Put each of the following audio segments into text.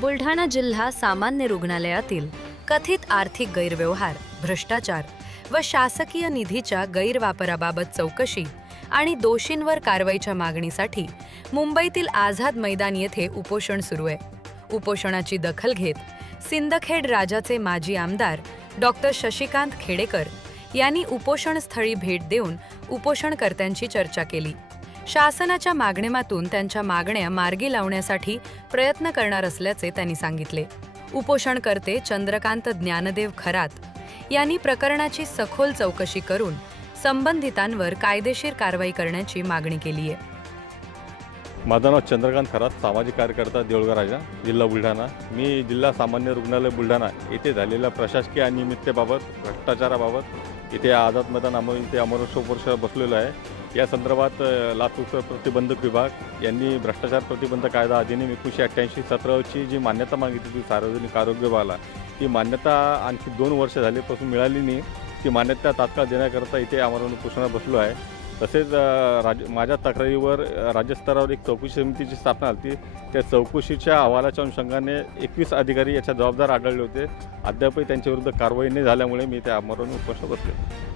बुलढाणा जिल्हा सामान्य रुग्णालयातील कथित आर्थिक गैरव्यवहार, भ्रष्टाचार व शासकीय निधीच्या गैरवापराबाबत चौकशी आणि दोषींवर कारवाईच्या मागणीसाठी मुंबईतील आझाद मैदान येथे उपोषण सुरू आहे। उपोषणाची दखल घेत सिंदखेड राजाचे माजी आमदार डॉक्टर शशिकांत खेडेकर यांनी उपोषणस्थळी भेट देऊन उपोषणकर्त्यांची चर्चा केली। शासनाच्या मागणीतून त्यांच्या मागण्या मार्गी लावण्यासाठी प्रयत्न करणार असल्याचे त्यांनी सांगितले। उपोषणकर्ते चंद्रकांत ज्ञानदेव खरात यांनी प्रकरणाची सखोल चौकशी करून संबंधितांवर कायदेशीर कारवाई करण्याची मागणी केली आहे। माझं नाव चंद्रकांत खरात, सामाजिक कार्यकर्ता देऊळगाव राजा, जिल्हा बुलढाणा। मी जिल्हा सामान्य रुग्णालय बुलढाणा येथे झालेल्या प्रशासकीय अनियमिततेबाबत, भ्रष्टाचाराबाबत इथे आझाद मैदान इथे अमरशोपोर बसलेलो आहे। या संदर्भात लाचलुचपत प्रतिबंधक विभाग यांनी भ्रष्टाचार प्रतिबंध कायदा अधिनियम 1988 17ची जी मान्यता मागितली होती सार्वजनिक आरोग्य विभागाला, ती मान्यता आणखी 2 वर्ष झाल्यापासून मिळाली नाही। ती मान्यता तात्काळ देण्याकरता इथे आमरण उपोषणात बसलो आहे। तसेच माझ्या तक्रारीवर राज्यस्तरावर एक चौकशी समितीची स्थापना झाली। त्या चौकशीच्या अहवालाच्या अनुषंगाने 21 अधिकारी याच्या जबाबदार आढळले होते। अद्यापही त्यांच्याविरुद्ध कारवाई न झाल्यामुळे मी त्या आमरण उपोषणात बसले।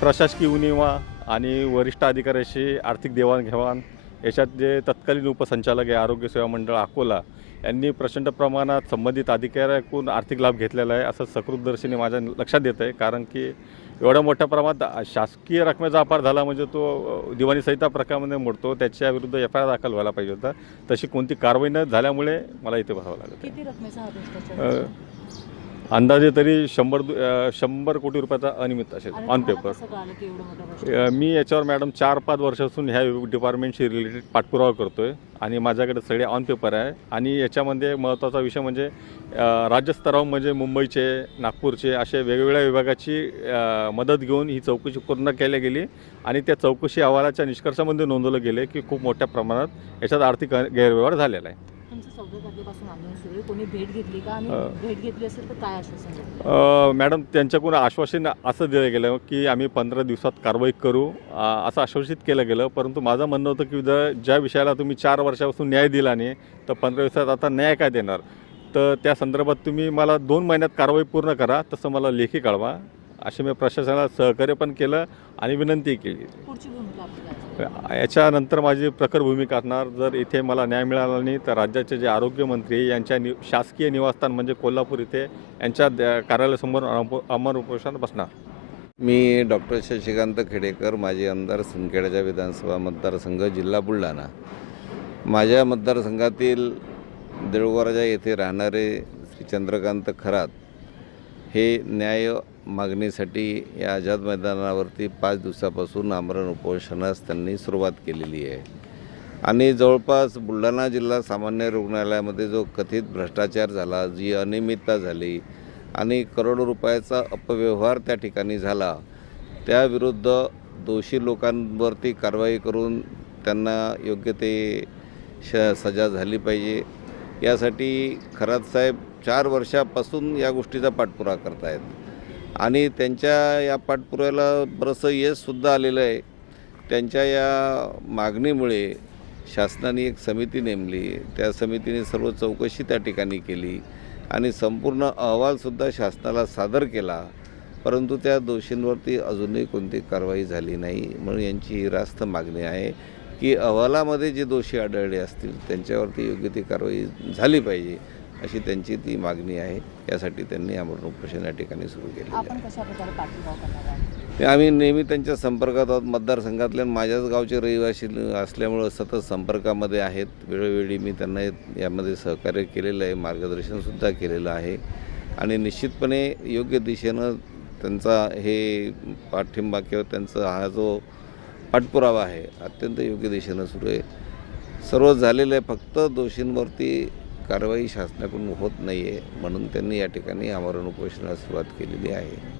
प्रशासकीय उणीवा आणि वरिष्ठ अधिकाऱ्याशी आर्थिक देवाणघेवाण याच्यात जे तत्कालीन उपसंचालक आहे आरोग्य सेवा मंडळ अकोला यांनी प्रचंड प्रमाणात संबंधित अधिकाऱ्याकडून आर्थिक लाभ घेतलेला आहे असं सकृतदर्शनी माझ्या लक्षात येत आहे। कारण की एवढ्या मोठ्या प्रमाणात शासकीय रकमेचा अपार झाला म्हणजे तो दिवाणी संहिता प्रकारामध्ये मोडतो, त्याच्या विरुद्ध FIR दाखल व्हायला पाहिजे होता। तशी कोणती कारवाई न झाल्यामुळे मला इथे बसावं लागलं। किती रकमेचा भ्रष्टाचार? अंदाजे तरी 100 कोटी रुपयाचा अनियमित असेल ऑन पेपर। मी याच्यावर मॅडम 4-5 वर्षापासून ह्या डिपार्टमेंटशी रिलेटेड पाठपुरावा करतोय आणि माझ्याकडे सगळे ऑन पेपर आहे। आणि याच्यामध्ये महत्त्वाचा विषय म्हणजे राज्यस्तरावर म्हणजे मुंबईचे, नागपूरचे असे वेगवेगळ्या विभागाची मदत घेऊन ही चौकशी पूर्ण केली गेली आणि त्या चौकशी अहवालाच्या निष्कर्षामध्ये नोंदवलं गेले की खूप मोठ्या प्रमाणात याच्यात आर्थिक गैरव्यवहार झालेला आहे। कोणी भेट घेतली का आणि भेट घेतली असेल तर काय आश्वासन? मॅडम, त्यांच्याकडून आश्वासन असं दिलं गेलं की आम्ही 15 दिवसात कारवाई करू असं आश्वासित केलं गेलं। परंतु माझं म्हणणं होतं की ज्या विषयाला तुम्ही 4 वर्षापासून न्याय दिला नाही तर 15 दिवसात आता न्याय काय देणार? तर त्या संदर्भात तुम्ही मला 2 महिन्यात कारवाई पूर्ण करा, तसं मला लेखी कळवा असे मी प्रशासनाला सहकार्य पण केलं आणि विनंती केली। पुढची भूमिका याच्यानंतर माझी प्रखर भूमिका असणार। जर इथे मला न्याय मिळाला नाही तर राज्याचे जे आरोग्यमंत्री यांच्या शासकीय निवासस्थान म्हणजे कोल्हापूर इथे यांच्या कार्यालयासमोर अमर उपोषण बसणार। मी डॉक्टर शशिकांत खेडेकर, माजी आमदार सिंदखेडच्या विधानसभा मतदारसंघ, जिल्हा बुलढाणा। माझ्या मतदारसंघातील देऊळगाव राजा येथे राहणारे श्री चंद्रकांत खरात हे न्याय मागणीसाठी या आझाद मैदानावरती 5 दिवसापासून आमरण उपोषणास त्यांनी सुरुवात केलेली आहे। आणि जवळपास बुलढाणा जिल्हा सामान्य रुग्णालयामध्ये जो कथित भ्रष्टाचार झाला, जी अनियमितता झाली आणि करोडो रुपयाचा अपव्यवहार त्या ठिकाणी झाला, त्याविरुद्ध दोषी लोकांवरती कारवाई करून त्यांना योग्य ते सजा झाली पाहिजे। यासाठी खरात साहेब 4 वर्षापासून या गोष्टीचा पाठपुरावा करत आहेत आणि त्यांच्या या पाठपुराव्याला बरंचसं यशसुद्धा आलेलं आहे। त्यांच्या या मागणीमुळे शासनाने एक समिती नेमली, त्या समितीने सर्व चौकशी त्या ठिकाणी केली आणि संपूर्ण अहवालसुद्धा शासनाला सादर केला, परंतु त्या दोषींवरती अजूनही कोणती कारवाई झाली नाही। म्हणून यांची ही रास्त मागणी आहे की अहवालामध्ये जे दोषी आढळले असतील त्यांच्यावरती योग्य ती कारवाई झाली पाहिजे, अशी त्यांची ती मागणी आहे। यासाठी त्यांनी आमरण उपोषण या ठिकाणी सुरू केले आहे। आम्ही नेहमी त्यांच्या संपर्कात आहोत। मतदारसंघातल्या माझ्याच गावचे रहिवासी असल्यामुळं सतत संपर्कामध्ये आहेत। वेळोवेळी मी त्यांना यामध्ये सहकार्य केलेलं आहे, मार्गदर्शनसुद्धा केलेलं आहे आणि निश्चितपणे योग्य दिशेनं त्यांचा हे पाठिंबा किंवा त्यांचा हा जो पाठपुरावा आहे अत्यंत योग्य दिशेनं सुरू आहे। सर्व झालेलं आहे, फक्त दोषींवरती कारवाई शासनाकडून होत नाही आहे, म्हणून त्यांनी या ठिकाणी आमरण उपोषणाला सुरुवात केलेली आहे।